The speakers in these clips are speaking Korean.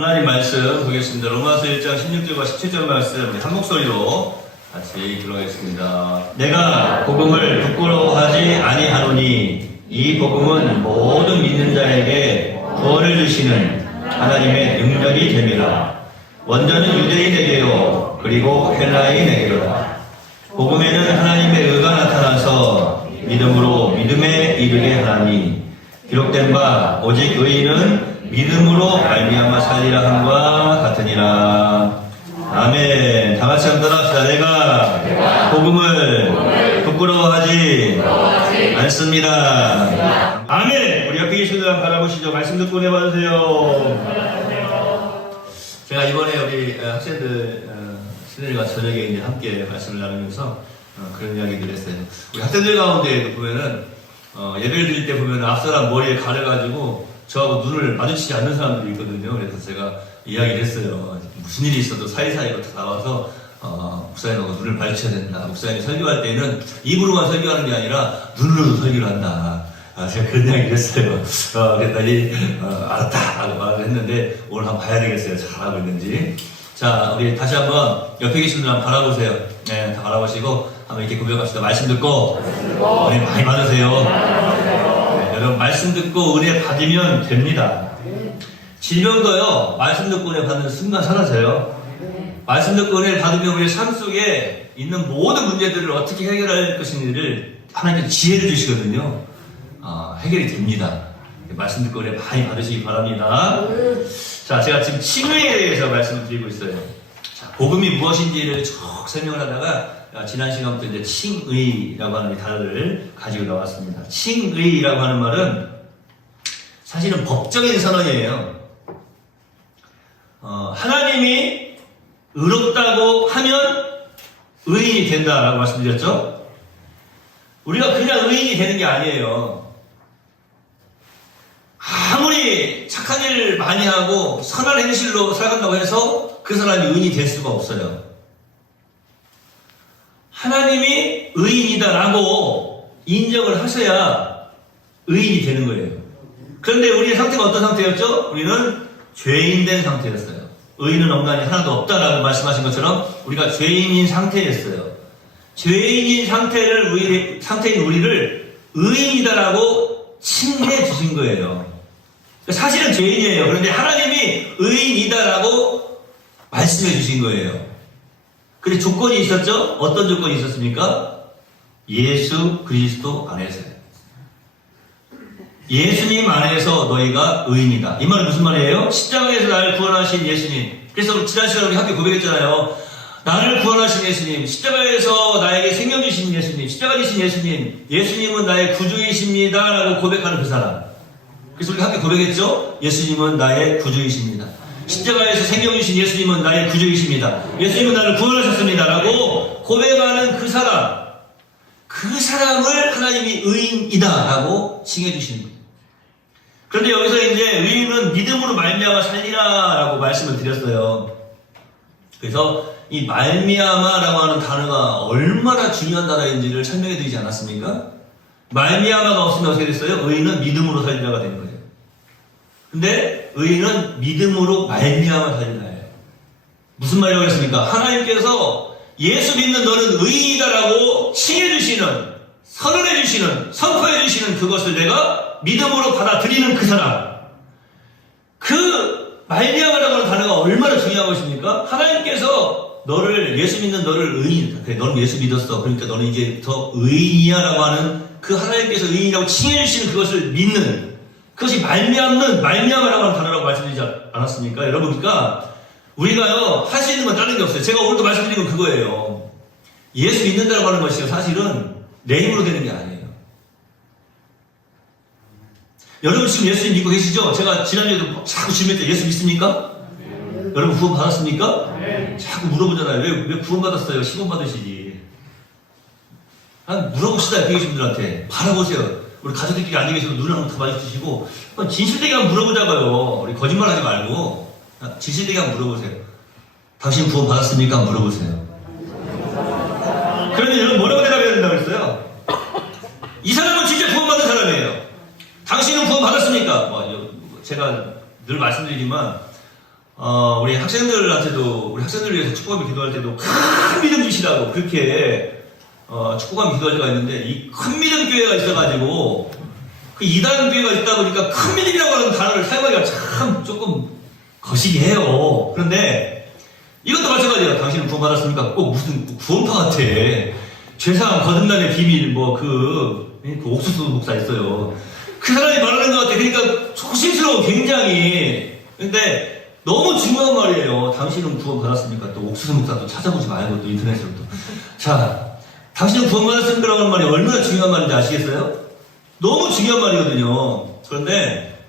하나님 말씀 보겠습니다. 로마서 1장 16절과 17절 말씀 한 목소리로 같이 들어가겠습니다. 내가 복음을 부끄러워하지 아니하노니 이 복음은 모든 믿는 자에게 구원을 주시는 하나님의 능력이 됨이라. 먼저는 유대인에게요 그리고 헬라인에게로라. 복음에는 하나님의 의가 나타나서 믿음으로 믿음에 이르게 하나니 기록된 바 오직 의인은 믿음으로 말미암아 살리라 함과 같으니라. 아멘. 다 같이 한번 따라합시다. 내가 복음을 부끄러워하지 않습니다. 아멘. 우리 옆에 계신 분 바라보시죠. 말씀 듣고 내봐주세요. 제가 이번에 우리 학생들 신들과 저녁에 이제 함께 말씀을 나누면서 그런 이야기를 했어요. 우리 학생들 가운데 보면은 예배를 드릴 때 보면 앞사람 머리에 가려가지고 저하고 눈을 마주치지 않는 사람들이 있거든요. 그래서 제가 이야기를 했어요. 무슨 일이 있어도 사이사이로 다 나와서 목사님하고 눈을 마주쳐야 된다. 목사님이 설교할 때는 입으로만 설교하는 게 아니라 눈으로도 설교를 한다. 제가 그런 이야기를 했어요. 그랬더니 알았다 라고 말을 했는데 오늘 한번 봐야 되겠어요. 잘하고 있는지. 자, 우리 다시 한번 옆에 계신 분 한번 바라보세요. 네, 다 바라보시고 한번 이렇게 고백합시다. 말씀 듣고 은혜 많이 받으세요. 네, 여러분 말씀 듣고 은혜 받으면 됩니다. 질병도요 말씀 듣고 은혜 받는 순간 사라져요. 말씀 듣고 은혜 받으면 우리 삶 속에 있는 모든 문제들을 어떻게 해결할 것인지를 하나님께서 지혜를 주시거든요. 해결이 됩니다. 말씀 듣고 은혜 많이 받으시기 바랍니다. 자, 제가 지금 칭의에 대해서 말씀을 드리고 있어요. 자, 복음이 무엇인지를 쭉 설명을 하다가 지난 시간부터 이제 칭의라고 하는 단어를 가지고 나왔습니다. 칭의라고 하는 말은 사실은 법적인 선언이에요. 하나님이 의롭다고 하면 의인이 된다라고 말씀드렸죠? 우리가 그냥 의인이 되는 게 아니에요. 아무리 착한 일을 많이 하고 선한 행실로 살아간다고 해서 그 사람이 의인이 될 수가 없어요. 하나님이 의인이다라고 인정을 하셔야 의인이 되는 거예요. 그런데 우리의 상태가 어떤 상태였죠? 우리는 죄인 된 상태였어요. 의인은 없나니 하나도 없다라고 말씀하신 것처럼 우리가 죄인인 상태였어요. 죄인인 상태인 우리를 의인이다라고 칭해 주신 거예요. 사실은 죄인이에요. 그런데 하나님이 의인이다라고 말씀해 주신 거예요. 근데 조건이 있었죠? 어떤 조건이 있었습니까? 예수 그리스도 안에서요. 예수님 안에서 너희가 의인이다. 이 말은 무슨 말이에요? 십자가에서 나를 구원하신 예수님. 그래서 지난 시간에 우리 함께 고백했잖아요. 나를 구원하신 예수님, 십자가에서 나에게 생명 주신 예수님, 십자가 주신 예수님, 예수님은 나의 구주이십니다 라고 고백하는 그 사람. 그래서 우리 함께 고백했죠? 예수님은 나의 구주이십니다. 십자가에서 생명 주신 예수님은 나의 구주이십니다. 예수님은 나를 구원하셨습니다 라고 고백하는 그 사람. 그 사람을 하나님이 의인이다 라고 칭해 주시는 거예요. 그런데 여기서 이제 의인은 믿음으로 말미암아 살리라 라고 말씀을 드렸어요. 그래서 이 말미암아라고 하는 단어가 얼마나 중요한 단어인지를 설명해 드리지 않았습니까? 말미암아가 없으면 어떻게 됐어요? 의인은 믿음으로 살리라가 된 거예요. 근데 의인은 믿음으로 말미암아 살리라예요. 무슨 말이라고 했습니까? 하나님께서 예수 믿는 너는 의인이다라고 칭해 주시는, 선언해 주시는, 선포해 주시는 그것을 내가 믿음으로 받아들이는 그 사람. 그 말미암아라고 하는 단어가 얼마나 중요한 것입니까? 하나님께서 예수 믿는 너를 의인, 그래, 너는 예수 믿었어. 그러니까 너는 이제 더 의인이야 라고 하는 그 하나님께서 의인이라고 칭해 주시는 그것을 믿는, 그것이 말미암아라고 하는 단어라고 말씀드리지 않았습니까? 여러분, 그러니까 우리가요, 할 수 있는 건 다른 게 없어요. 제가 오늘도 말씀드린 건 그거예요. 예수 믿는다고 하는 것이 사실은 내 힘으로 되는 게 아니에요. 여러분 지금 예수님 믿고 계시죠? 제가 지난주에도 자꾸 질문했죠. 예수 믿습니까? 네. 여러분 구원 받았습니까? 네. 자꾸 물어보잖아요. 왜 구원 받았어요? 시범 받으시지. 물어봅시다. 옆에 계신 분들한테. 바라보세요. 우리 가족들끼리 앉아 계시고 눈을 한번 다 마주치시고 진실되게 한번 물어보자고요. 우리 거짓말하지 말고 진실되게 한번 물어보세요. 당신 구원 받았습니까? 한번 물어보세요. 그러면 여러분 뭐라고 대답해야 된다고 그랬어요? 이 사람은 진짜 구원 받은 사람이에요. 당신은 구원 받았습니까? 제가 늘 말씀드리지만 우리 학생들을 위해서 축복하며 기도할 때도 큰 믿음 주시라고 그렇게 축복하며 기도할 때가 있는데, 이 큰 믿음 교회가 있어가지고 그 이단 교회가 있다 보니까 큰 믿음이라고 하는 단어를 사용하기가 참 조금 거시기해요. 그런데 이것도 마찬가지예요. 당신은 구원받았습니까? 꼭 무슨 구원파 같아. 죄사함 거듭남의 비밀 그 옥수수 목사 있어요. 그 사람이 말하는 것 같아. 그러니까 조심스러워 굉장히. 근데 너무 중요한 말이에요. 당신은 구원받았습니까? 또 옥수수 목사도 찾아보지 말고 또 인터넷으로 또. 자, 당신은 구원받았습니까라고 하는 말이 얼마나 중요한 말인지 아시겠어요? 너무 중요한 말이거든요. 그런데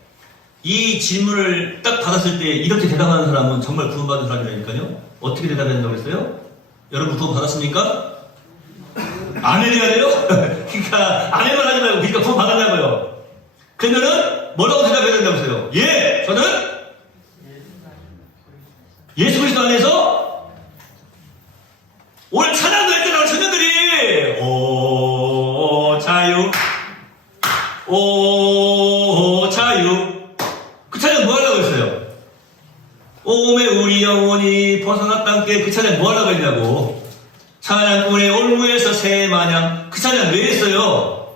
이 질문을 딱 받았을 때 이렇게 대답하는 사람은 정말 구원받은 사람이라니까요. 어떻게 대답했다고 했어요? 여러분 구원받았습니까? 아멘 해야 돼요? 그러니까 아멘만 하지 말고 그러니까 구원받았냐고요. 그러면은 뭐라고 대답해야 된다고 했어요? 예! 저는 예수 그리스도 안에서 오늘 찬양도 했잖아요. 청년들이 오 자유 오 자유. 그 찬양 뭐 하려고 했어요? 오메 우리 영혼이 벗어났다 함께. 그 찬양 뭐 하려고 했냐고. 찬양꾼의 올무에서 새 마냥. 그 찬양 왜 했어요?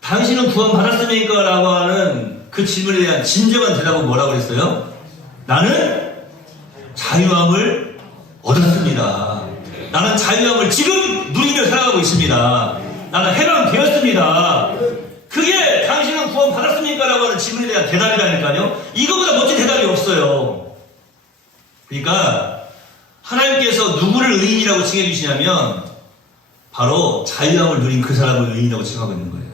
당신은 구원받았습니까? 라고 하는 그 질문에 대한 진정한 대답은 뭐라고 했어요? 나는 자유함을 얻었습니다. 나는 자유함을 지금 누리며 살아가고 있습니다. 나는 해방되었습니다. 그게 당신은 구원받았습니까? 라고 하는 질문에 대한 대답이라니까요. 이거보다 멋진 대답이 없어요. 그러니까 하나님께서 누구를 의인이라고 칭해주시냐면 바로 자유함을 누린 그 사람을 의인이라고 칭하고 있는 거예요.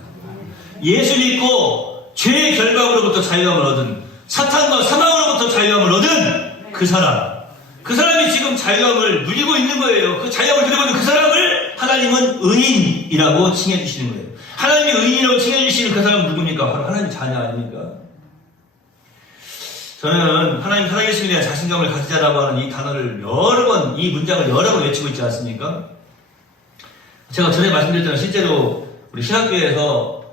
예수 믿고 죄의 결박으로부터 자유함을 얻은, 사탄과 사망으로부터 자유함을 얻은 그 사람이 지금 자유함을 누리고 있는 거예요. 그 자유함을 누리고 있는 그 사람을 하나님은 의인이라고 칭해주시는 거예요. 하나님이 의인이라고 칭해주시는 그 사람은 누굽니까? 바로 하나님의 자녀 아닙니까? 저는 하나님 살아계심에 대한 자신감을 가지자라고 하는 이 단어를 여러 번, 이 문장을 여러 번 외치고 있지 않습니까? 제가 전에 말씀드렸잖아요. 실제로 우리 신학교에서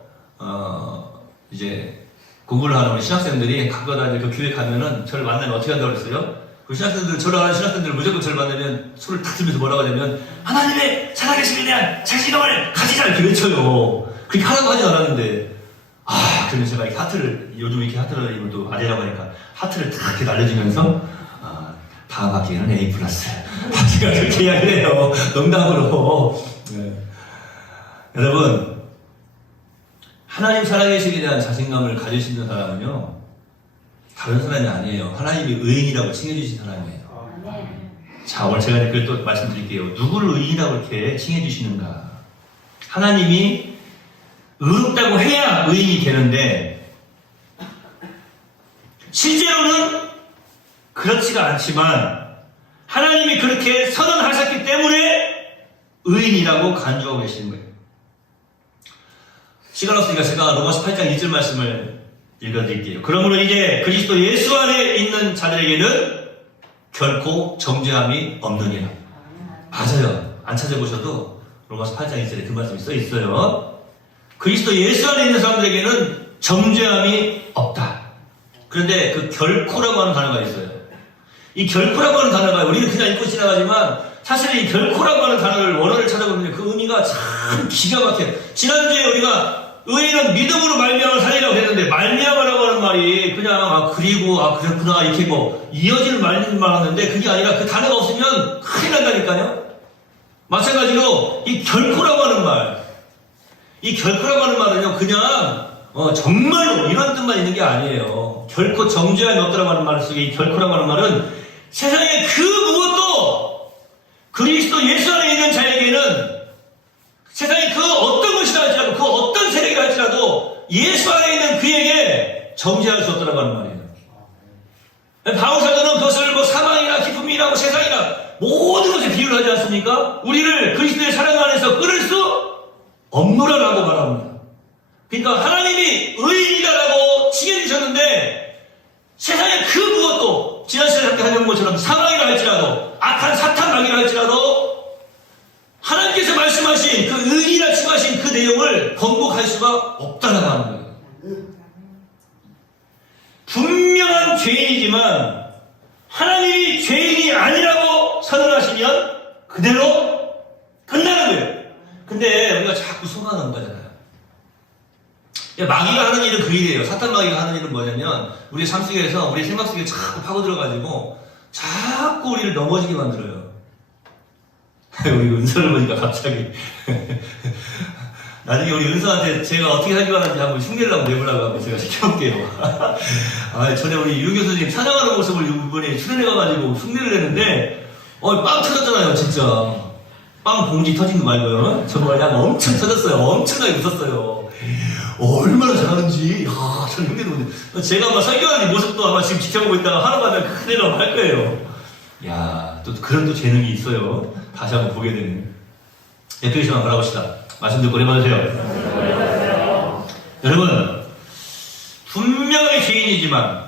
이제 공부를 하는 우리 신학생들이 가끔가다 그 교회 가면은 저를 만나면 어떻게 한다고 그랬어요? 그 신학생들, 저를 아는 신학생들은 무조건 저를 만나면 손을 탁 들면서 뭐라고 하냐면 하나님의 살아계심에 대한 자신감을 가지자 이렇게 외쳐요. 그렇게 하라고 하지 않았는데, 그러면 제가 이렇게 하트를, 요즘 이렇게 하트를 이걸 또 아재라고 하니까 하트를 탁 이렇게 날려주면서 다음 학기에는 A+. 제가 그렇게 이야기를 해요. 농담으로. 네. 여러분, 하나님 살아계심에 대한 자신감을 가질 수 있는 사람은요, 다른 사람이 아니에요. 하나님이 의인이라고 칭해주신 사람이에요. 자, 오늘 제가 그걸 또 말씀드릴게요. 누구를 의인이라고 이렇게 칭해주시는가? 하나님이 의롭다고 해야 의인이 되는데, 실제로는 그렇지가 않지만, 하나님이 그렇게 선언하셨기 때문에 의인이라고 간주하고 계시는 거예요. 시간 없으니까 제가 로마서 8장 2절 말씀을 읽어드릴게요. 그러므로 이제 그리스도 예수 안에 있는 자들에게는 결코 정죄함이 없느니라. 맞아요. 안 찾아보셔도 로마서 8장 2절에 그 말씀이 써 있어요. 그리스도 예수 안에 있는 사람들에게는 정죄함이 없다. 그런데 그 결코라고 하는 단어가 있어요. 이 결코라고 하는 단어가 우리는 그냥 읽고 지나가지만 사실 이 결코라고 하는 단어를 원어를 찾아보면 그 의미가 참 기가 막혀요. 지난주에 우리가 의인은 믿음으로 말미암아 살리라고 했는데 말미암아라고 하는 말이 그냥 그리고 그랬구나 이렇게 뭐 이어지는 말만 하는데 그게 아니라 그 단어가 없으면 큰일 난다니까요. 마찬가지로 이 결코라고 하는 말, 이 결코라고 하는 말은요 그냥 정말로 이런 뜻만 있는 게 아니에요. 결코 정죄함이 없다라고 하는 말 속에 이 결코라고 하는 말은 세상에 그 무엇도 그리스도 예수 안에 있는 자에게는 세상에 그 어떤 것이라 할지라도 그 어떤 세력이라 할지라도 예수 안에 있는 그에게 정죄할 수 없다라고 하는 말이에요. 바울사도는 그것을 뭐 사망이나 기쁨이나 세상이나 모든 것에 비유를 하지 않습니까? 우리를 그리스도의 사랑 안에서 끊을 수 없노라라고 말합니다. 그러니까 하나님이 의인이다라고 칭해주셨는데 세상에 그 무엇도 지난 시간에 함께 하는 것처럼 사망이라 할지라도 악한 사탄 마귀라 할지라도 하나님께서 말씀하신 그 의인이라 칭하신 그 내용을 번복할 수가 없다라고 하는 거예요. 분명한 죄인이지만 하나님이 죄인이 아니라고 선언하시면 그대로 끝나는 거예요. 근데 우리가 자꾸 속아놓은 거잖아요. 마귀가 하는 일은 그 일이에요. 사탄 마귀가 하는 일은 뭐냐면 우리 삶 속에서 우리 생각 속에 자꾸 파고들어가지고 자꾸 우리를 넘어지게 만들어요. 우리 은서를 보니까 갑자기 나중에 우리 은서한테 제가 어떻게 하기로 하는지 한번 흉내를 한번 내보려고 하고 제가 시켜볼게요. 전에 우리 유교 선생님 찬양하는 모습을 이번에 출연해가지고 흉내를 내는데 빵 터졌잖아요. 진짜 빵 봉지 터진 거 말고요. 정말 양 엄청 터졌어요. 엄청나게 웃었어요. 얼마나 잘하는지 저는 흉내도 못해. 제가 아마 설교하는 모습도 아마 지금 지켜보고 있다가 하루마다 그대로 할 거예요. 야, 또 그런 또 재능이 있어요. 다시 한번 보게 되는. 예표이시만 바라봅시다. 말씀 듣고 해봐주세요. 여러분, 분명히 죄인이지만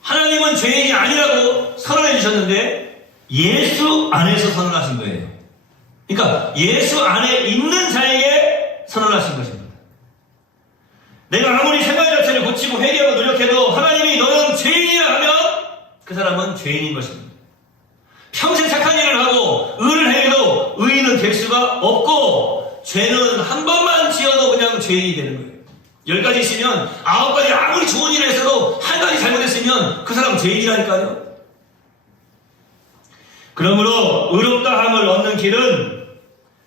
하나님은 죄인이 아니라고 선언해 주셨는데 예수 안에서 선언하신 거예요. 그러니까 예수 안에 있는 자에게 선언하신 것입니다. 내가 아무리 생활 자체를 고치고 회개하고 노력해도 하나님이 너는 죄인이라 하면 그 사람은 죄인인 것입니다. 평생 착한 일을 하고 의를 행해도 의인은 될 수가 없고 죄는 한 번만 지어도 그냥 죄인이 되는 거예요. 10가지 있으면 9가지 아무리 좋은 일을 했어도 한 가지 잘못했으면 그 사람은 죄인이라니까요. 그러므로 의롭다함을 얻는 길은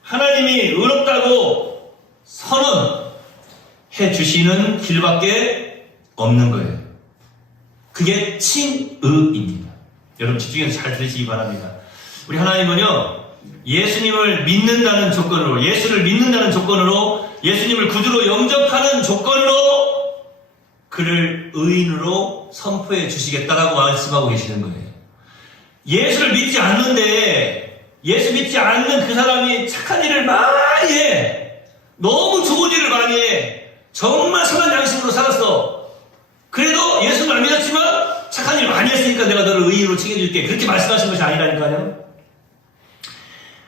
하나님이 의롭다고 선언해 주시는 길밖에 없는 거예요. 그게 칭의입니다. 여러분 집중해서 잘 들으시기 바랍니다. 우리 하나님은요, 예수님을 믿는다는 조건으로, 예수를 믿는다는 조건으로, 예수님을 구주로 영접하는 조건으로 그를 의인으로 선포해 주시겠다라고 말씀하고 계시는 거예요. 예수를 믿지 않는데, 예수 믿지 않는 그 사람이 착한 일을 많이 해. 너무 좋은 일을 많이 해. 정말 선한 양심으로 살았어. 그래도 예수를 안 믿었지만 착한 일 많이 했으니까 내가 너를 의인으로 칭해줄게. 그렇게 말씀하신 것이 아니라니까요.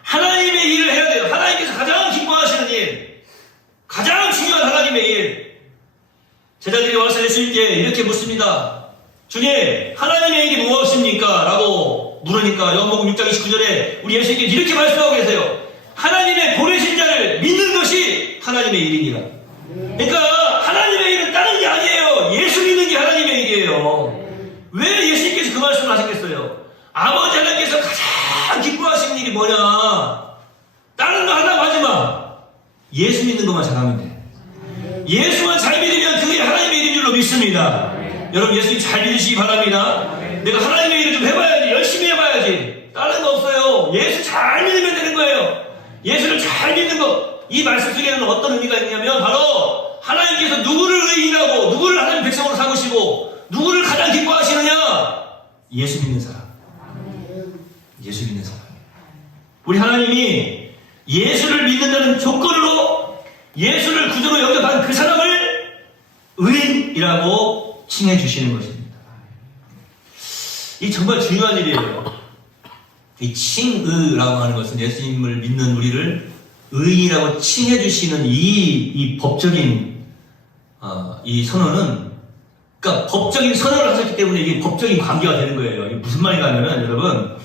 하나님의 일을 해야 돼요. 하나님께서 가장 기뻐하시는 일, 가장 중요한 하나님의 일. 제자들이 와서 예수님께 이렇게 묻습니다. 주님, 하나님의 일이 무엇입니까? 라고 물으니까 요한복음 6장 29절에 우리 예수님께 이렇게 말씀하고 계세요. 하나님의 보내신 자를 믿는 것이 하나님의 일이니라. 그러니까 하나님의 일은 다른 게 아니에요. 예수 믿는 게 하나님의 일이에요. 왜 예수님께서 그 말씀을 하셨겠어요? 아버지 하나님께서 가장 기뻐하시는 일이 뭐냐? 다른 거 하려고 하지 마. 예수 믿는 것만 잘하면 돼. 예수만 잘 믿으면 그게 하나님의 일인 줄로 믿습니다. 여러분 예수님 잘 믿으시기 바랍니다. 내가 하나님의 일을 좀 해봐야지. 열심히 해봐야지. 다른 거 없어요. 예수 잘 믿으면 되는 거예요. 예수를 잘 믿는 것. 이 말씀 속에는 어떤 의미가 있냐면 바로 하나님께서 누구를 의인하고 누구를 하나님 백성으로 삼으시고 누구를 가장 기뻐하시느냐? 예수 믿는 사람. 예수 믿는 사람. 우리 하나님이 예수를 믿는다는 조건으로 예수를 구주로 영접한 그 사람을 의인이라고 칭해 주시는 것입니다. 이 정말 중요한 일이에요. 이 칭의라고 하는 것은 예수님을 믿는 우리를 의인이라고 칭해 주시는 이 법적인 이 선언은, 그러니까 법적인 선언을 하셨기 때문에 이게 법적인 관계가 되는 거예요. 이게 무슨 말인가 하면은 여러분,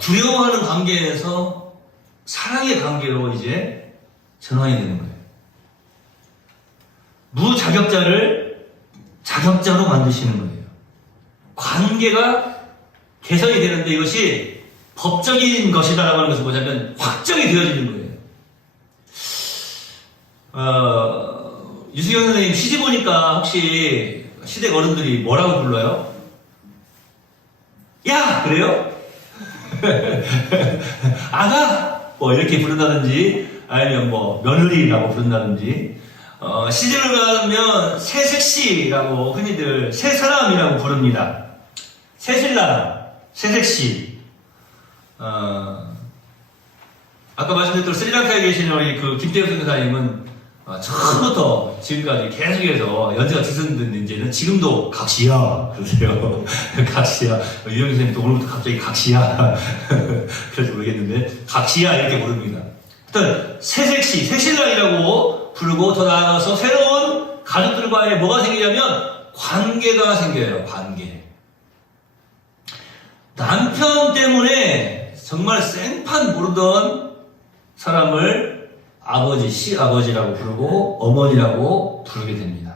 두려워하는 관계에서 사랑의 관계로 이제 전환이 되는 거예요. 무자격자를 자격자로 만드시는 거예요. 관계가 개선이 되는데 이것이 법적인 것이다라고 하는 것은 뭐냐면 확정이 되어지는 거예요. 유수경 선생님 시집 보니까 혹시 시댁 어른들이 뭐라고 불러요? 야! 그래요? 아가! 뭐 이렇게 부른다든지 아니면 뭐 며느리라고 부른다든지 시집을 가면 새색시라고 흔히들 새사람이라고 부릅니다. 새신랑, 새색시. 아까 말씀드렸던 스리랑카에 계시는 우리 그 김태우 선교사님은 처음부터 지금까지 계속해서 연세가 드셨는데 이제는 지금도 각시야 그러세요. 각시야. 유영 선생님도 오늘부터 갑자기 각시야 그래서 모르겠는데 각시야 이렇게 부릅니다. 일단 새색시, 새신랑이라고 부르고 더 나아가서 새로운 가족들과의 뭐가 생기냐면 관계가 생겨요. 관계. 남편 때문에 정말 생판 모르던 사람을 아버지, 시아버지라고 부르고 어머니라고 부르게 됩니다.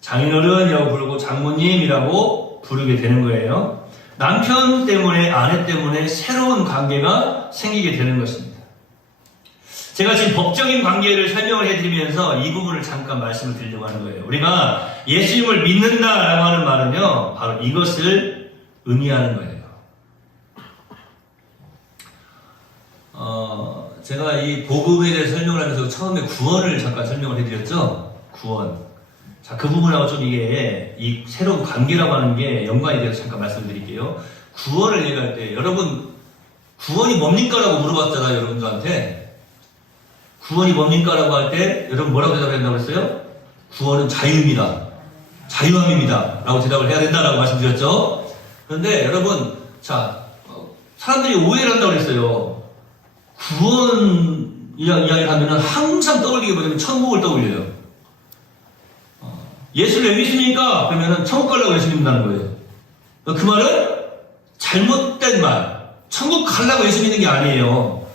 장인어른이라고 부르고 장모님이라고 부르게 되는 거예요. 남편 때문에, 아내 때문에 새로운 관계가 생기게 되는 것입니다. 제가 지금 법적인 관계를 설명을 해드리면서 이 부분을 잠깐 말씀을 드리려고 하는 거예요. 우리가 예수님을 믿는다라고 하는 말은요, 바로 이것을 의미하는 거예요. 제가 이 복음에 대해 설명을 하면서 처음에 구원을 잠깐 설명을 해드렸죠? 구원. 자, 그 부분하고 좀 이게, 이 새로운 관계라고 하는 게 연관이 돼서 잠깐 말씀을 드릴게요. 구원을 얘기할 때, 여러분, 구원이 뭡니까? 라고 물어봤잖아요, 여러분들한테. 구원이 뭡니까? 라고 할 때, 여러분 뭐라고 대답해야 된다고 했어요? 구원은 자유입니다. 자유함입니다. 라고 대답을 해야 된다라고 말씀드렸죠? 그런데 여러분, 자, 사람들이 오해를 한다고 그랬어요. 구원 이야기를 하면은 항상 떠올리게 뭐냐면 천국을 떠올려요. 예수를 왜 믿습니까? 그러면은 천국 가려고 예수 믿는다는 거예요. 그 말은 잘못된 말. 천국 가려고 예수 믿는 게 아니에요.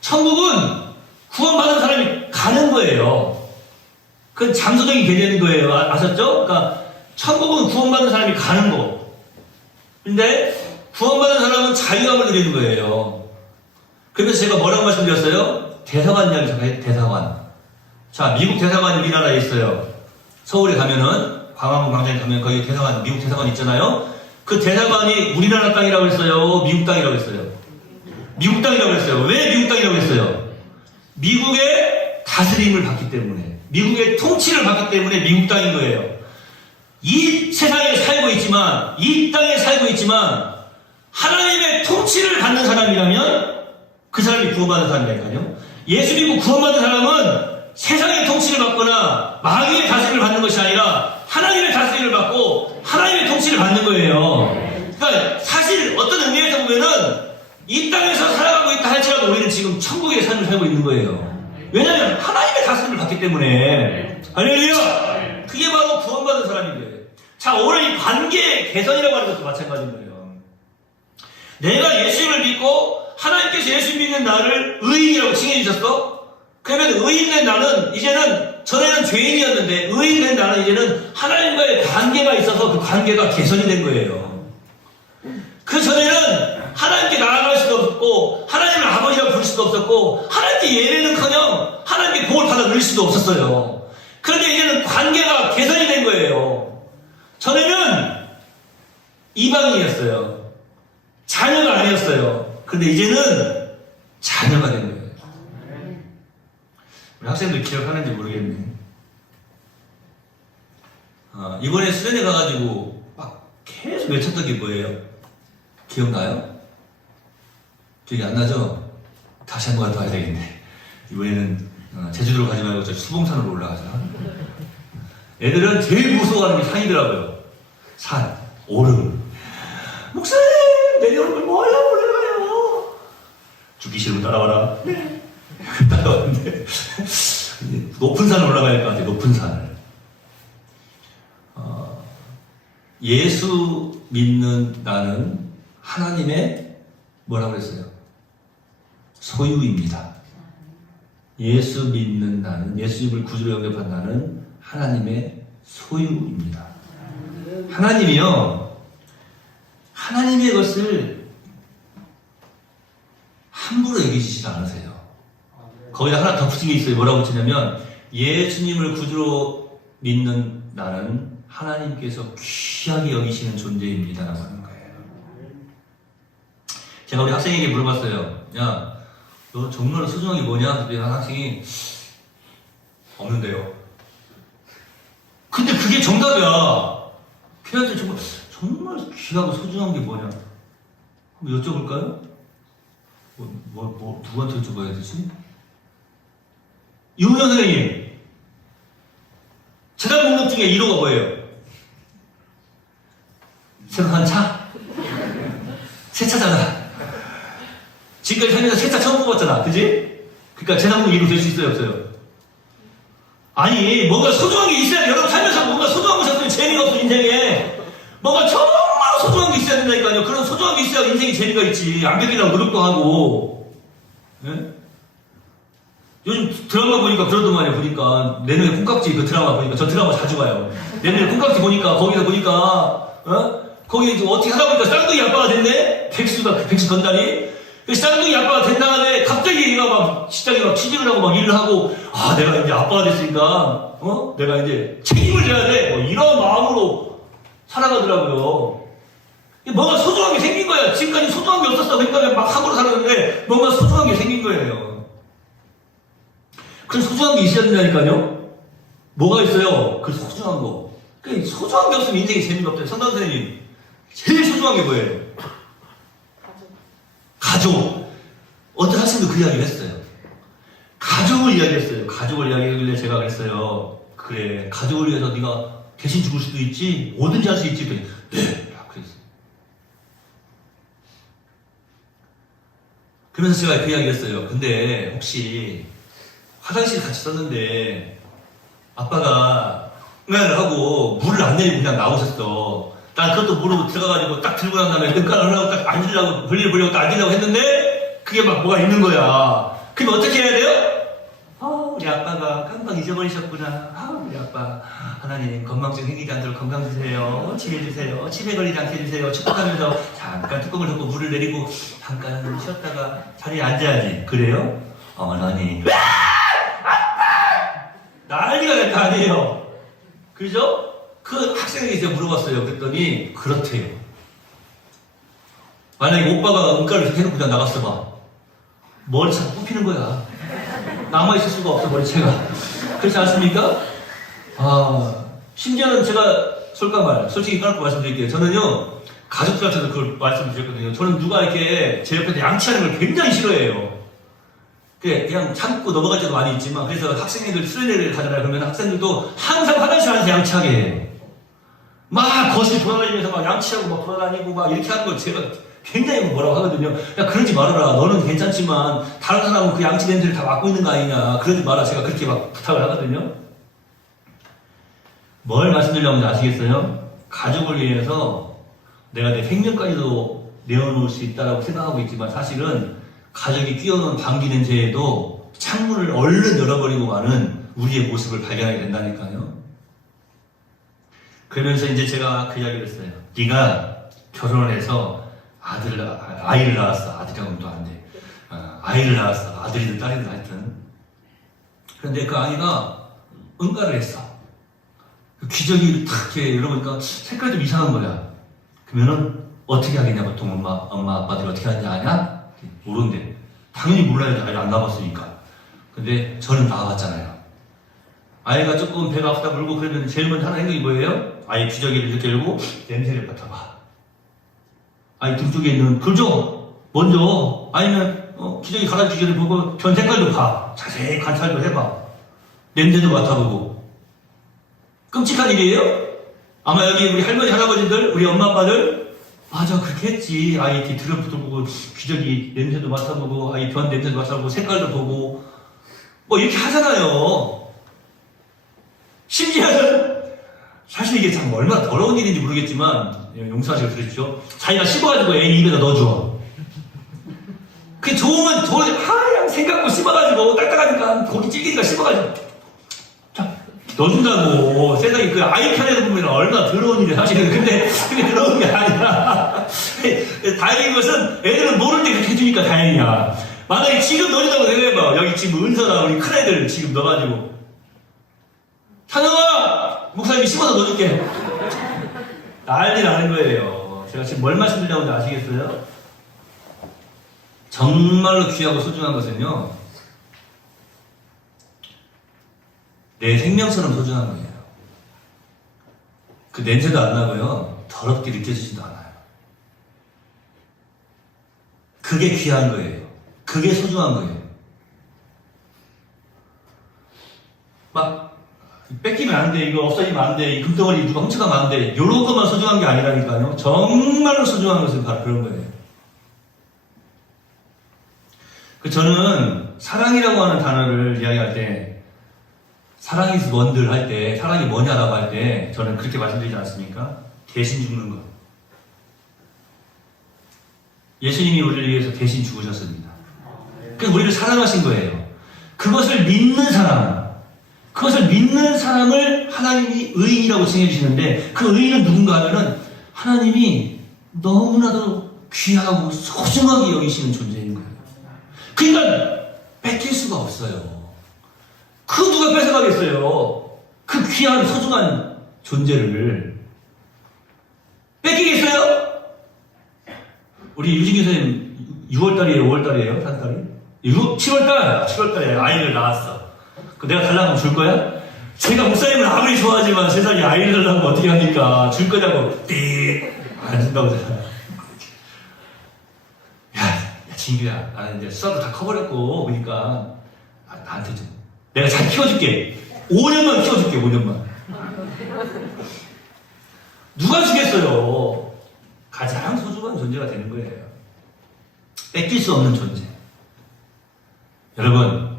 천국은 구원받은 사람이 가는 거예요. 그건 장소적인 개념인 거예요. 아셨죠? 그러니까 천국은 구원받은 사람이 가는 거. 근데 구원받은 사람은 자유함을 누리는 거예요. 그래서 제가 뭐라고 말씀드렸어요? 대사관 이야기 잠깐 해요. 대사관. 자, 미국 대사관이 우리나라에 있어요. 서울에 가면은, 광화문 광장에 가면 거기 대사관, 미국 대사관 있잖아요? 그 대사관이 우리나라 땅이라고 했어요? 미국 땅이라고 했어요? 미국 땅이라고 했어요. 왜 미국 땅이라고 했어요? 미국의 다스림을 받기 때문에, 미국의 통치를 받기 때문에 미국 땅인 거예요. 이 세상에 살고 있지만, 이 땅에 살고 있지만, 하나님의 통치를 받는 사람이라면, 그 사람이 구원받은 사람이라니까요. 예수 믿고 구원받은 사람은 세상의 통치를 받거나 마귀의 다스림을 받는 것이 아니라 하나님의 다스림을 받고 하나님의 통치를 받는 거예요. 그러니까 사실 어떤 의미에서 보면은 이 땅에서 살아가고 있다 할지라도 우리는 지금 천국의 삶을 살고 있는 거예요. 왜냐하면 하나님의 다스림을 받기 때문에. 할렐루야! 그게 바로 구원받은 사람인 거예요. 자, 오늘 이 관계 개선이라고 하는 것도 마찬가지인 거예요. 내가 예수님을 믿고 하나님께서 예수 믿는 나를 의인이라고 칭해 주셨어? 그러면 의인된 나는 이제는 전에는 죄인이었는데 의인된 나는 이제는 하나님과의 관계가 있어서 그 관계가 개선이 된 거예요. 그 전에는 하나님께 나아갈 수도 없었고 하나님을 아버지라고 부를 수도 없었고 하나님께 예배는커녕 하나님께 복을 받아 누릴 수도 없었어요. 그런데 이제는 관계가 개선이 된 거예요. 전에는 이방인이었어요. 자녀가 아니었어요. 근데 이제는 자녀가 된 거예요. 우리 학생들 기억하는지 모르겠네. 이번에 수련회 가가지고 막 계속 외쳤던 게 뭐예요? 기억나요? 기억이 안 나죠? 다시 한 번 더 해야 되겠네. 이번에는 제주도로 가지 말고 저 수봉산으로 올라가자. 애들은 제일 무서워하는 게 산이더라고요. 산, 오름. 목사님, 내려오는 걸 뭐야? 죽기 싫으면 따라와라. 네. 따라왔는데 높은 산을 올라가야 할 것 같아요. 높은 산을. 예수 믿는 나는 하나님의 뭐라고 그랬어요? 소유입니다. 예수 믿는 나는, 예수님을 구주로 영접한 나는 하나님의 소유입니다. 하나님이요, 하나님의 것을 함부로 여기시지 않으세요. 거기다 하나 덧붙인 게 있어요. 뭐라고 붙이냐면 예수님을 구주로 믿는 나는 하나님께서 귀하게 여기시는 존재입니다 라고 하는 거예요. 제가 우리 학생에게 물어봤어요. 야, 너 정말 소중한 게 뭐냐? 그랬더니 한 학생이 없는데요. 근데 그게 정답이야. 걔한테 정말 귀하고 소중한 게 뭐냐? 한번 여쭤볼까요? 누구한테 여쭤봐야 되지? 이훈현 선생님, 재단 목록 중에 1호가 뭐예요? 새로 산 차? 새 차잖아. 지금까지 살면서 새 차 처음 뽑았잖아. 그지? 그러니까 재단 목록 1호 될 수 있어요, 없어요? 아니, 뭔가 소중한 게 있어야 돼. 여러분 살면서 뭔가 소중한 거 있었으면 재미가 없어, 인생에. 뭔가 정말 소중한 게 있어야 된다니까요. 그런 소중한 게 있어야 인생에 재미가 있지. 안 겪으려고 노력도 하고. 예? 요즘 드라마 보니까 그러더만요. 보니까 내년에 콩깍지 그 드라마 보니까 저 드라마 자주 봐요. 내년에 콩깍지 보니까 거기서 보니까 거기 어떻게 하다 보니까 쌍둥이 아빠가 됐네. 백수 건달이 그 쌍둥이 아빠가 된 다음에 갑자기 얘가 막 시장에 막 취직을 하고 막 일을 하고 내가 이제 아빠가 됐으니까 내가 이제 책임을 져야 돼. 뭐 이런 마음으로 살아가더라고요. 뭔가 소중한 게 생긴 거야. 지금까지 소중한 게 없었어. 그러니까 막 함부로 살았는데 뭔가 소중한 게 생긴 거예요. 그 소중한 게 있어야 된다니까요. 뭐가 있어요? 그 소중한 거. 그 소중한 게 없으면 인생이 재미가 없대요. 성당 선생님 제일 소중한 게 뭐예요? 가족. 어떤 학생도 그 이야기를 했어요. 가족을 이야기했어요. 가족을 이야기하길래 제가 그랬어요. 그래, 가족을 위해서 네가 대신 죽을 수도 있지, 뭐든지 할 수 있지. 그랬더니 네, 그랬어요. 그러면서 제가 그 이야기를 했어요. 근데 혹시 화장실 같이 썼는데 아빠가 응가를 하고 물을 안 내리고 그냥 나오셨어. 난 그것도 모르고 들어가가지고 딱 들고 난 다음에 응가를 하려고 딱 앉으려고 볼일 보려고 딱 앉으려고 했는데 그게 막 뭐가 있는 거야. 그럼 어떻게 해야 돼요? 우리 아빠가 깜빡 잊어버리셨구나. 우리 아빠 하나님 건망증 생기지 않도록 건강 주세요. 치료해주세요. 치매 걸리지 않게 해주세요. 축복하면서 잠깐 뚜껑을 덮고 물을 내리고 잠깐 쉬었다가 자리에 앉아야지. 그래요? 어머니 난리가 날 거 아니에요. 그죠? 그 학생에게 제가 물어봤어요. 그랬더니 그렇대요. 만약에 오빠가 응가를 해놓고 그냥 나갔어 봐. 머리채가 뽑히는 거야. 남아있을 수가 없어, 머리채가. 그렇지 않습니까? 심지어는 제가 솔직히 까놓고 말씀드릴게요. 저는요, 가족들한테도 그걸 말씀드렸거든요. 저는 누가 이렇게 제 옆에서 양치하는 걸 굉장히 싫어해요. 그냥 참고 넘어갈 때도 많이 있지만, 그래서 학생들 수련회를 가잖아요. 그러면 학생들도 항상 화장실 안에서 양치하게 해요. 막 거실 돌아다니면서 막 양치하고 막 돌아다니고 막 이렇게 하는 걸 제가 굉장히 뭐라고 하거든요. 야, 그러지 말아라. 너는 괜찮지만 다른 사람은 그 양치 냄새를 다 맡고 있는 거 아니냐. 그러지 마라. 제가 그렇게 막 부탁을 하거든요. 뭘 말씀드리려고 하는지 아시겠어요? 가족을 위해서 내가 내 생명까지도 내어놓을 수 있다고 생각하고 있지만 사실은 가족이 끼워놓은 방귀 냄새에도 창문을 얼른 열어버리고 가는 우리의 모습을 발견하게 된다니까요. 그러면서 이제 제가 그 이야기를 했어요. 네가 결혼을 해서 아이를 낳았어. 아들이라고는 또 안 돼. 아이를 낳았어. 아들이든 딸이든 하여튼. 그런데 그 아이가 응가를 했어. 기저귀를 탁 이렇게 열어보니까 색깔이 좀 이상한 거야. 그러면은 어떻게 하겠냐, 보통 엄마 아빠들이 어떻게 하는지 아냐? 모른대. 당연히 몰라야지. 아이를 안 낳아봤으니까. 근데 저는 낳아봤잖아요. 아이가 조금 배가 아프다 물고 그러면 제일 먼저 하는 행동이 뭐예요? 아이 기저귀를 이렇게 열고 냄새를 맡아봐. 아이 등 쪽에 있는 그죠? 먼저 아니면 기저귀 갈아주기 전에 보고 변 색깔도 봐. 자세히 관찰도 해봐. 냄새도 맡아보고. 끔찍한 일이에요? 아마 여기 우리 할머니 할아버지들 우리 엄마 아빠들 맞아 그렇게 했지. 아이 이렇게 드럼부터 보고 기저귀 냄새도 맡아보고 아이 변 냄새도 맡아보고 색깔도 보고 뭐 이렇게 하잖아요. 심지어는 사실 이게 참 얼마나 더러운 일인지 모르겠지만 용서하시고 들으십시오. 자기가 씹어가지고 애 입에다 넣어줘. 그게 좋으면 하얀 생각고 씹어가지고 딱딱하니까 고기 찔기니까 씹어가지고 자 넣어준다고. 세상에 그 아이 편에서 보면 얼마나 더러운 일이야 사실은. 근데 더러운 게 아니라 다행인 것은 애들은 모를 때 그렇게 해주니까 다행이야. 만약에 지금 넣어준다고 생각해봐. 여기 지금 은서나 우리 큰애들 지금 넣어가지고 찬영아! 목사님이 씹어서 넣어줄게. 난리 나는 거예요. 제가 지금 뭘 말씀드리려고 하는지 아시겠어요? 정말로 귀하고 소중한 것은요, 내 생명처럼 소중한 거예요. 그 냄새도 안 나고요, 더럽게 느껴지지도 않아요. 그게 귀한 거예요. 그게 소중한 거예요. 막 뺏기면 안 돼, 이거 없어지면 안 돼, 이 금덩어리 누가 훔쳐가면 안 돼, 요런 것만 소중한 게 아니라니까요. 정말로 소중한 것은 바로 그런 거예요. 저는 사랑이라고 하는 단어를 이야기할 때 사랑이 뭔들 할 때, 사랑이 뭐냐라고 할 때, 저는 그렇게 말씀드리지 않습니까? 대신 죽는 것. 예수님이 우리를 위해서 대신 죽으셨습니다. 그래서 우리를 사랑하신 거예요. 그것을 믿는 사람을 하나님이 의인이라고 칭해주시는데, 그 의인은 누군가 하면은 하나님이 너무나도 귀하고 소중하게 여기시는 존재인 거예요. 그러니까 뺏길 수가 없어요. 그 누가 뺏어가겠어요? 그 귀한 소중한 존재를 뺏기겠어요? 우리 유진기 선생님 6월달이에요? 5월달이에요? 4달이? 7월달에 아이를 낳았어. 내가 달라고 하면 줄 거야? 제가 목사님을 아무리 좋아하지만 세상에 아이를 달라고 하면 어떻게 합니까? 줄 거냐고 안 준다고 하잖아요. 야 진규야, 나는 이제 수학도 다 커버렸고 그러니까 나한테 좀 내가 잘 키워줄게. 5년만 키워줄게. 5년만. 누가 주겠어요? 가장 소중한 존재가 되는 거예요. 뺏길 수 없는 존재. 여러분,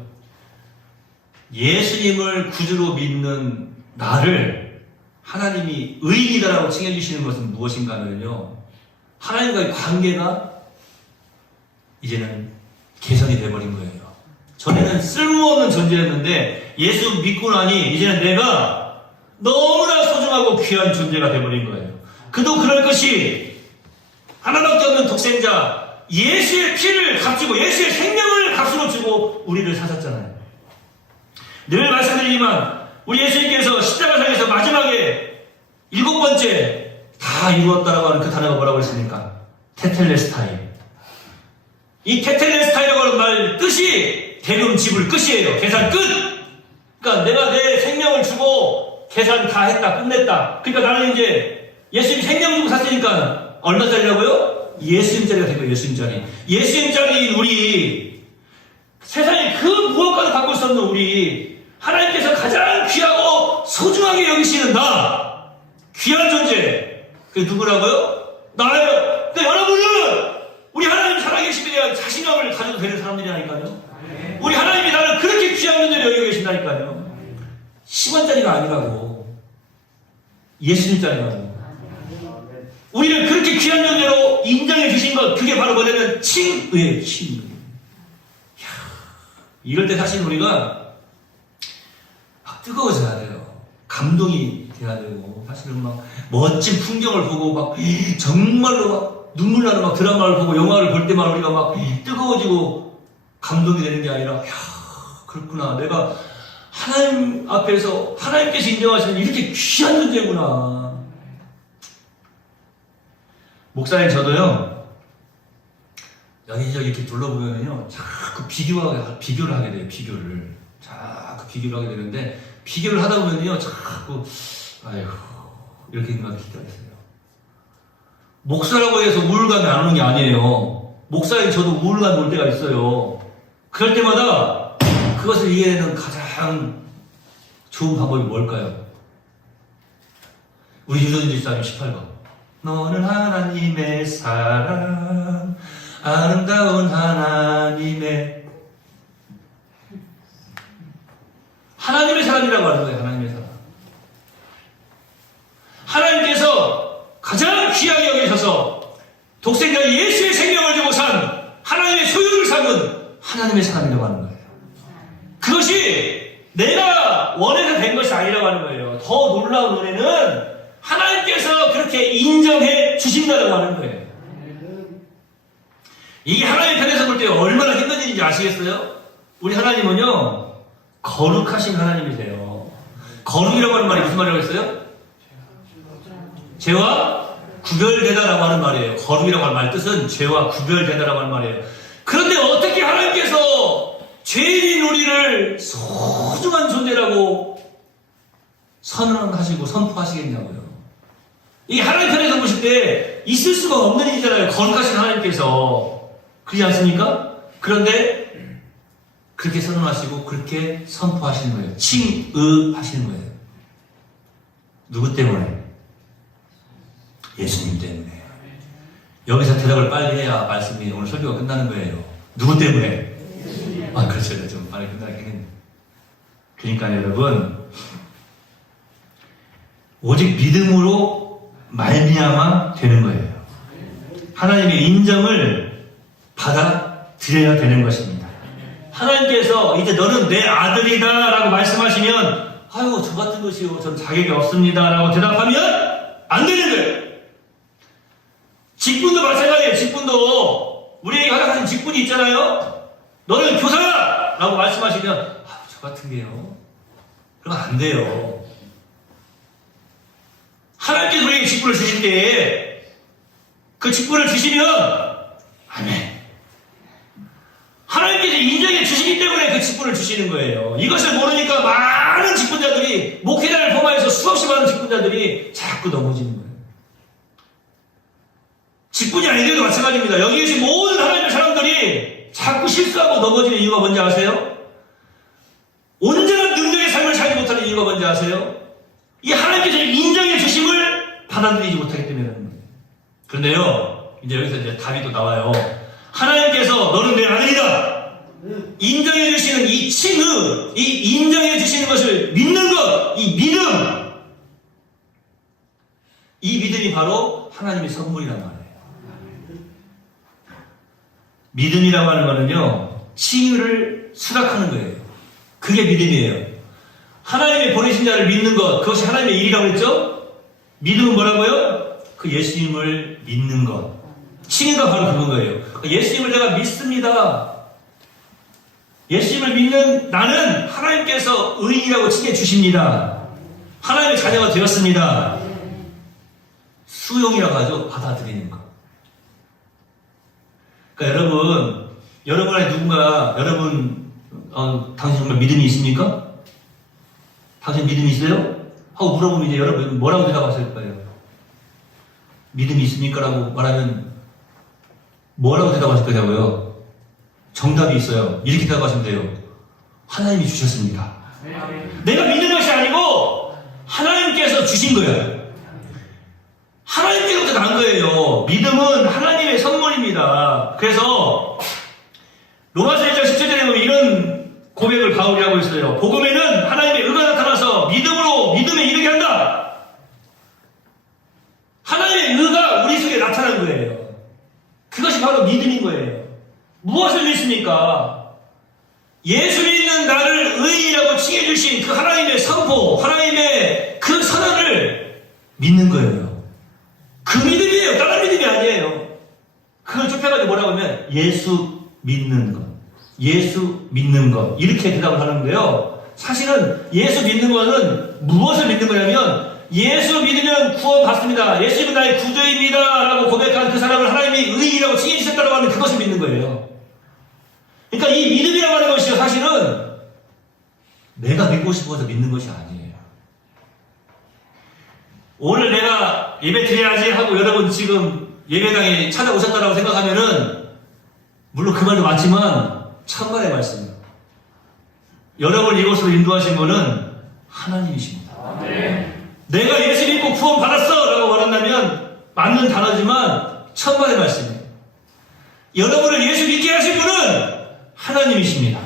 예수님을 구주로 믿는 나를 하나님이 의인이다라고 칭해주시는 것은 무엇인가 하면요, 하나님과의 관계가 이제는 개선이 돼버린 거예요. 전에는 쓸모없는 존재였는데 예수 믿고 나니 이제는 내가 너무나 소중하고 귀한 존재가 돼버린 거예요. 그도 그럴 것이 하나밖에 없는 독생자 예수의 피를 값주고 예수의 생명을 값으로 주고 우리를 사셨잖아요. 늘 말씀드리지만 우리 예수님께서 십자가상에서 마지막에 7번째 다 이루었다라고 하는 그 단어가 뭐라고 했습니까? 테텔레스타이. 이 테텔레스타이라고 하는 말 뜻이 대금 지불 끝이에요. 계산 끝! 그러니까 내가 내 생명을 주고 계산 다 했다. 끝냈다. 그러니까 나는 이제 예수님 생명 주고 샀으니까 얼마짜리라고요? 예수님짜리가 된 거예요. 예수님짜리. 예수님짜리인 우리, 세상에 그 무엇과도 바꿀 수 없는 우리, 하나님께서 가장 귀하고 소중하게 여기시는 나, 귀한 존재. 그게 누구라고요? 나예요. 근데 여러분은 우리 하나님 살아계심에 대한 자신감을 가져도 되는 사람들이라니까요. 우리 하나님이 나를 그렇게 귀한 존재로 여기고 계신다니까요. 10원짜리가 아니라고. 예수님짜리라고. 우리를 그렇게 귀한 존재로 인정해 주신 것, 그게 바로 뭐냐면 칭의예요. 칭의. 이럴 때 사실 우리가 막 뜨거워져야 돼요. 감동이 돼야 되고, 사실은 막 멋진 풍경을 보고 막 정말로 막 눈물 나는 막 드라마를 보고 영화를 볼 때만 우리가 막 뜨거워지고 감동이 되는 게 아니라, 그렇구나. 내가 하나님 앞에서 하나님께서 인정하시는 이렇게 귀한 존재구나. 목사님 저도요, 여기저기 이렇게 둘러보면요, 자꾸 비교를 하게 돼요. 자꾸 비교를 하게 되는데, 비교를 하다 보면요, 자꾸 아이고 이렇게 생각이 시작했어요. 목사라고 해서 우울감이 안 오는 게 아니에요. 목사님 저도 우울감 올 때가 있어요. 그럴 때마다 그것을 이해하는 가장 좋은 방법이 뭘까요? 우리 유전지 집사님 18번. 너는 하나님의 사랑, 아름다운 하나님의 사랑이라고 하는 거예요. 하나님의 사랑. 하나님께서 가장 귀하게 여기셔서 독생자 예수의 생명을 주고 산 하나님의 소유를 삼은 하나님의 사랑이라고 하는 거예요. 그것이 내가 원해서 된 것이 아니라고 하는 거예요. 더 놀라운 은혜는 하나님께서 그렇게 인정해 주신다고 하는 거예요. 이게 하나님 편에서 볼 때 얼마나 힘든 일인지 아시겠어요? 우리 하나님은요, 거룩하신 하나님이세요. 거룩이라고 하는 말이 무슨 말이라고 했어요? 죄와 구별되다라고 하는 말이에요. 거룩이라고 하는 말 뜻은 죄와 구별되다라고 하는 말이에요. 그런데 어떻게 하나님께서 죄인인 우리를 소중한 존재라고 선언하시고 선포하시겠냐고요. 이 하나님 편에서 보실 때 있을 수가 없는 일이잖아요. 거룩하신 하나님께서. 그렇지 않습니까? 그런데 그렇게 선언하시고 그렇게 선포하시는 거예요. 칭의하시는 거예요. 누구 때문에? 예수님 때문에. 여기서 대답을 빨리 해야 말씀이 오늘 설교가 끝나는 거예요. 누구 때문에? 그렇죠. 좀 빨리 끝나긴 했네. 그러니까 여러분, 오직 믿음으로 말미암아 되는 거예요. 하나님의 인정을 받아들여야 되는 것입니다. 하나님께서 이제 너는 내 아들이다 라고 말씀하시면 아유 저 같은 것이요 전 자격이 없습니다 라고 대답하면 안 되는 거예요. 직분도 마찬가지예요. 직분도 우리에게 허락하신 직분이 있잖아요. 너는 교사다 라고 말씀하시면 아, 저 같은 게요 그러면 안 돼요. 하나님께서 우리에게 직분을 주실 때 그 직분을 주시면 아멘. 하나님께서 인정해 주시기 때문에 그 직분을 주시는 거예요. 이것을 모르니까 많은 직분자들이 목회자를 포함해서 수없이 많은 직분자들이 자꾸 넘어지는 거예요. 직분이 아니더라도 마찬가지입니다. 여기 계신 모든 하나님의 사람들이 자꾸 실수하고 넘어지는 이유가 뭔지 아세요? 온전한 능력의 삶을 살지 못하는 이유가 뭔지 아세요? 이 하나님께서 인정해 주심을 받아들이지 못하기 때문이라는 거예요. 그런데요, 이제 여기서 이제 답이 또 나와요. 하나님께서 너는 내 아들이다 인정해 주시는 이 칭의, 이 인정해 주시는 것을 믿는 것, 이 믿음, 이 믿음이 바로 하나님의 선물이란 말이에요. 믿음이라고 하는 거는요, 칭의를 수락하는 거예요. 그게 믿음이에요. 하나님의 보내신 자를 믿는 것, 그것이 하나님의 일이라고 했죠? 믿음은 뭐라고요? 그 예수님을 믿는 것. 칭의가 바로 그건 거예요. 예수님을 내가 믿습니다. 예수님을 믿는 나는 하나님께서 의인이라고 칭해 주십니다. 하나님의 자녀가 되었습니다. 수용이라고 하죠. 받아들이는 것. 그러니까 여러분 안에 누군가, 당신 정말 믿음이 있습니까? 당신 믿음이 있어요? 하고 물어보면 이제 여러분 뭐라고 대답하실 거예요? 믿음이 있습니까? 라고 말하면 뭐라고 대답하실 거냐고요? 정답이 있어요. 이렇게 대답하시면 돼요. 하나님이 주셨습니다. 내가 믿는 것이 아니고 하나님께서 주신 거예요. 하나님께로부터 난 거예요. 믿음은 하나님의 선물입니다. 그래서 로마서 1장 10절에 보면 이런 고백을 바울이 하고 있어요. 복음에는 하나님의 의가 나타나서 믿음으로 믿음에 이르게 한다. 하나님의 의가 우리 속에 나타난 거예요. 그것이 바로 믿음인 거예요. 무엇을 믿습니까? 예수 믿는 나를 의인이라고 칭해 주신 그 하나님의 선포, 하나님의 그 선언을 믿는 거예요. 그 믿음이에요. 다른 믿음이 아니에요. 그걸 좁혀가지고 뭐라고 하면 예수 믿는 것, 예수 믿는 것 이렇게 대답을 하는데요. 사실은 예수 믿는 것은 무엇을 믿는 거냐면 예수 믿으면 구원 받습니다. 예수님은 나의 구주입니다 라고 고백한 그 사람을 하나님이 의인이라고 칭해 주셨다고 하는 그것을 믿는 거예요. 그러니까 이 믿음이라고 하는 것이 사실은 내가 믿고 싶어서 믿는 것이 아니에요. 오늘 내가 예배 드려야지 하고 여러분 지금 예배당에 찾아오셨다고 생각하면은 물론 그 말도 맞지만 천만의 말씀이에요. 여러분을 이곳으로 인도하신 분은 하나님이십니다. 내가 예수 믿고 구원 받았어 라고 말한다면 맞는 단어지만 천만의 말씀이에요. 여러분을 예수 믿게 하신 분은 하나님이십니다.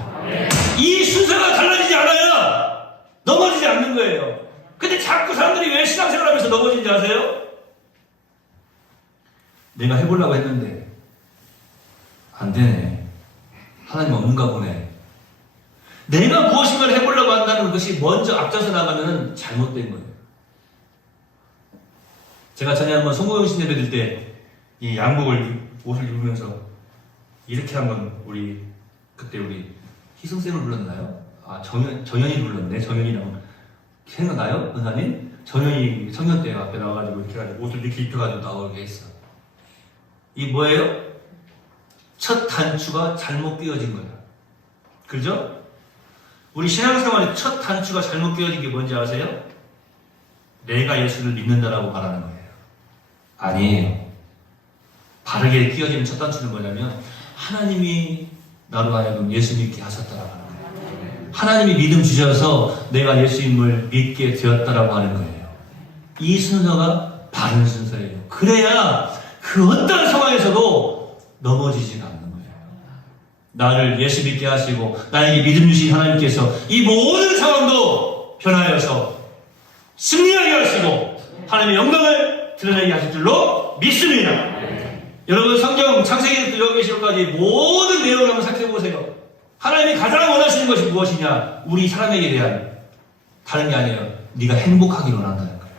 이 순서가 달라지지 않아야 넘어지지 않는 거예요. 근데 자꾸 사람들이 왜 신앙생활 하면서 넘어지는지 아세요? 내가 해보려고 했는데 안 되네. 하나님 없는가 보네. 내가 무엇인가를 해보려고 한다는 것이 먼저 앞서서 나가면 잘못된 거예요. 제가 전에 한번 송고영 신 예배 드릴 때 이 양복을 옷을 입으면서 이렇게 한번 그때 우리 희승쌤을 불렀나요? 아 정연이 불렀네. 정연이랑 생각나요? 은사님? 정연이 청년대 앞에 나와가지고 이렇게 해가지고 옷을 이렇게 입혀가지고 나오게 했어. 이 뭐예요? 첫 단추가 잘못 끼워진 거야. 그죠? 우리 신앙생활의 첫 단추가 잘못 끼워진 게 뭔지 아세요? 내가 예수를 믿는다라고 말하는 거예요. 아니에요. 바르게 끼워지는 첫 단추는 뭐냐면 하나님이 나로 하여금 예수 믿게 하셨다라고 하는 거예요. 하나님이 믿음 주셔서 내가 예수님을 믿게 되었다라고 하는 거예요. 이 순서가 바른 순서예요. 그래야 그 어떤 상황에서도 넘어지지가 않는 거예요. 나를 예수 믿게 하시고 나에게 믿음 주신 하나님께서 이 모든 상황도 변하여서 승리하게 하시고 하나님의 영광을 드러내게 하실 줄로 믿습니다. 여러분 성경 창세기부터 요한계시록까지 모든 내용을 한번 살펴보세요. 하나님이 가장 원하시는 것이 무엇이냐? 우리 사람에게 대한 다른 게 아니에요. 네가 행복하기를 원한다는 거예요.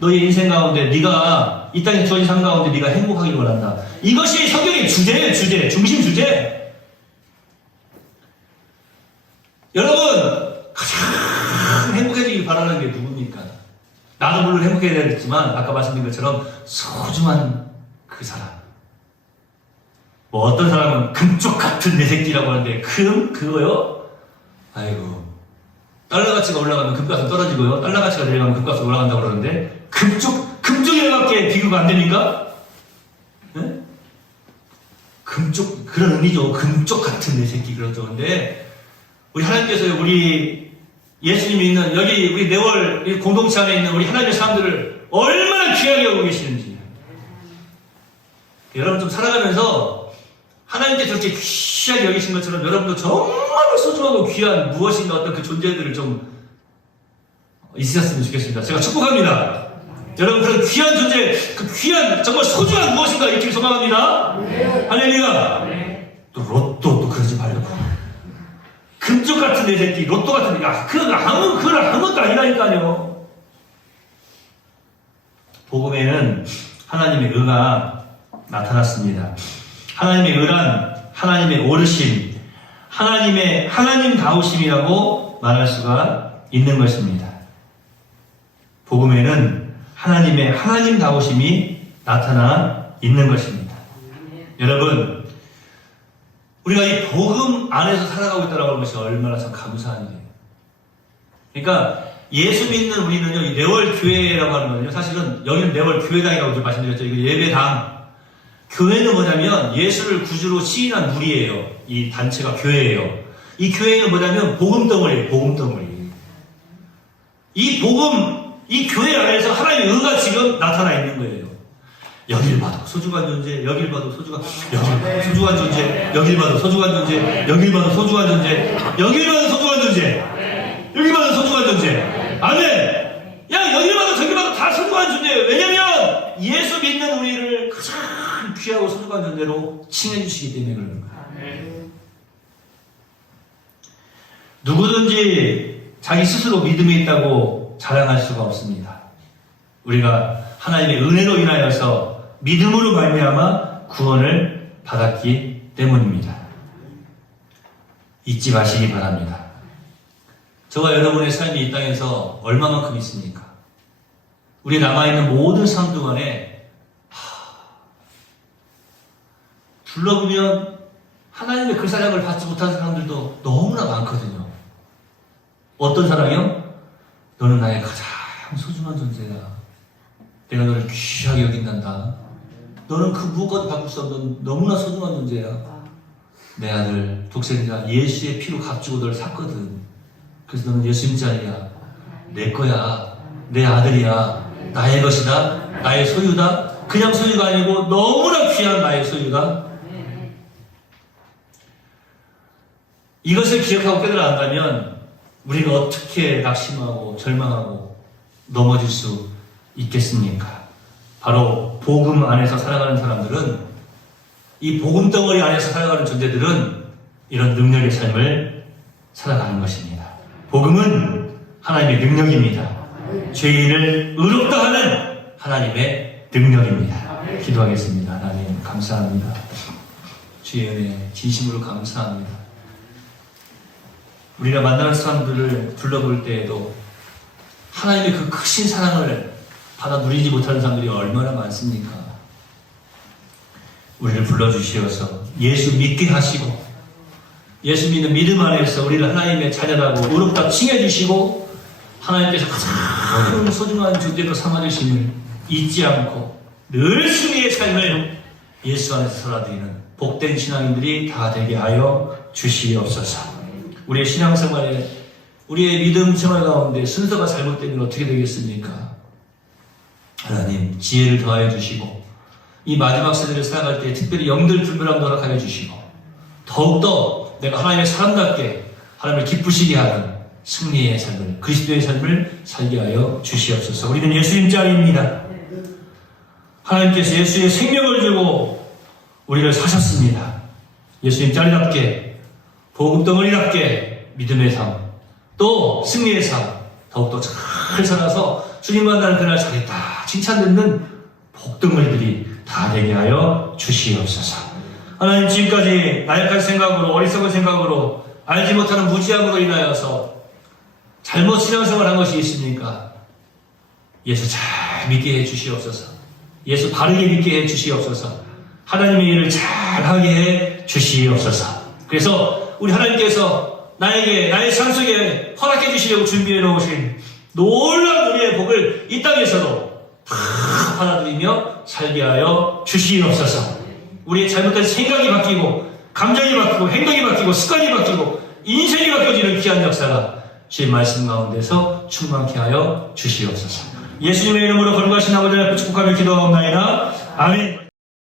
너의 인생 가운데 네가 이 땅에 주어진 삶 가운데 네가 행복하기를 원한다. 이것이 성경의 주제예요. 주제, 중심 주제. 여러분 가장 행복해지길 바라는 게 누굽니까? 나도 물론 행복해야 되겠지만 아까 말씀드린 것처럼 소중한 그 사람. 뭐 어떤 사람은 금쪽 같은 내 새끼라고 하는데 그거요? 아이고 달러 가치가 올라가면 금값은 떨어지고요. 달러 가치가 내려가면 금값은 올라간다고 그러는데 금쪽이라고밖에 비교가 안 됩니까? 네? 금쪽 그런 의미죠. 금쪽 같은 내 새끼 그러죠. 근데 우리 하나님께서 우리 예수님이 있는 여기 우리 네월 공동체 안에 있는 우리 하나님의 사람들을 얼마나 귀하게 여기고 계시는지 여러분 좀 살아가면서 하나님께서 그렇게 귀하게 여기신 것처럼 여러분도 정말로 소중하고 귀한 무엇인가 어떤 그 존재들을 좀 있으셨으면 좋겠습니다. 제가 축복합니다. 여러분 그런 귀한 존재, 그 귀한 정말 소중한 무엇인가 있기를 소망합니다. 할렐루야. 또 로또 또 그러지 말고 금쪽 같은 내 새끼, 로또 같은 내 새끼, 그건 아무것도 아니라니까요. 복음에는 하나님의 의가 나타났습니다. 하나님의 의란 하나님의 오르심, 하나님다우심이라고 말할 수가 있는 것입니다. 복음에는 하나님의 하나님다우심이 나타나 있는 것입니다. 여러분, 우리가 이 복음 안에서 살아가고 있다는 것이 얼마나 참 감사한 일이에요. 그러니까 예수 믿는 우리는요, 이 네월 교회라고 하는 거는요, 사실은 여기는 네월 교회당이라고 말씀드렸죠. 이거 예배당. 교회는 뭐냐면 예수를 구주로 시인한 무리예요. 이 단체가 교회예요. 이 교회는 뭐냐면 복음덩어리예요. 복음덩어리. 이 교회 안에서 하나님의 의가 지금 나타나 있는 거예요. 여길 봐도 소중한 존재, 여길 봐도 소중한 존재, 여길 봐도 소중한 존재, 여길 봐도 소중한 존재, 여길 봐도 소중한 존재, 여길 봐도 소중한 존재. 아멘! 야, 여길 봐도 저길 봐도 다 소중한 존재예요. 왜냐면 예수 믿는 우리를 가장 귀하고 소중한 존재로 칭해주시기 때문에 그러는 거예요. 누구든지 자기 스스로 믿음이 있다고 자랑할 수가 없습니다. 우리가 하나님의 은혜로 인하여서 믿음으로 말미암아 구원을 받았기 때문입니다. 잊지 마시기 바랍니다. 저와 여러분의 삶이 이 땅에서 얼마만큼 있습니까? 우리 남아있는 모든 삶 동안에 둘러보면 하나님의 그 사랑을 받지 못한 사람들도 너무나 많거든요. 어떤 사랑이요? 너는 나의 가장 소중한 존재야. 내가 너를 귀하게 여긴단다. 너는 그 무엇과도 바꿀 수 없는 너무나 소중한 존재야. 내 아들 독생자 예수의 피로 값주고 너를 샀거든. 그래서 너는 예수님 자리야. 내 거야. 내 아들이야. 나의 것이다. 나의 소유다. 그냥 소유가 아니고 너무나 귀한 나의 소유다. 이것을 기억하고 깨달아 안다면 우리가 어떻게 낙심하고 절망하고 넘어질 수 있겠습니까? 바로 복음 안에서 살아가는 사람들은, 이 복음 덩어리 안에서 살아가는 존재들은 이런 능력의 삶을 살아가는 것입니다. 복음은 하나님의 능력입니다. 죄인을 의롭다 하는 하나님의 능력입니다. 기도하겠습니다. 하나님 감사합니다. 주의 은혜 진심으로 감사합니다. 우리가 만나는 사람들을 둘러볼 때에도 하나님의 그 크신 사랑을 받아 누리지 못하는 사람들이 얼마나 많습니까? 우리를 불러주시어서 예수 믿게 하시고 예수 믿는 믿음 안에서 우리를 하나님의 자녀라고 의롭다 칭해주시고 하나님께서 가장 소중한 존재로 삼아주심을 잊지 않고 늘 승리의 삶을 예수 안에서 살아드리는 복된 신앙인들이 다 되게 하여 주시옵소서. 우리의 신앙생활에, 우리의 믿음 생활 가운데 순서가 잘못되면 어떻게 되겠습니까? 하나님 지혜를 더하여 주시고 이 마지막 세대를 살아갈 때 특별히 영들 분별함 허락하여 주시고 더욱더 내가 하나님의 사람답게 하나님을 기쁘시게 하는 승리의 삶을, 그리스도의 삶을 살게 하여 주시옵소서. 우리는 예수님 짤입니다. 하나님께서 예수의 생명을 주고 우리를 사셨습니다. 예수님 짤답게, 복음 덩어리답게 믿음의 삶, 또 승리의 삶, 더욱더 잘 살아서 주님 만나는 그날 잘했다 칭찬 듣는 복덩어리들이 다 되게 하여 주시옵소서. 하나님, 지금까지 나약한 생각으로, 어리석은 생각으로, 알지 못하는 무지함으로 인하여서 잘못 신앙생활한 것이 있습니까? 예수 잘 믿게 해 주시옵소서. 예수 바르게 믿게 해 주시옵소서. 하나님의 일을 잘하게 해 주시옵소서. 그래서 우리 하나님께서 나에게, 나의 삶 속에 허락해 주시려고 준비해 놓으신 놀라운 은혜의 복을 이 땅에서도 다 받아들이며 살게 하여 주시옵소서. 우리의 잘못된 생각이 바뀌고, 감정이 바뀌고, 행동이 바뀌고, 습관이 바뀌고, 인생이 바뀌어지는 귀한 역사가 주의 말씀 가운데서 충만케 하여 주시옵소서. 예수님의 이름으로 거룩하신 아버지 앞에 축복하며 기도하옵나이다. 아멘.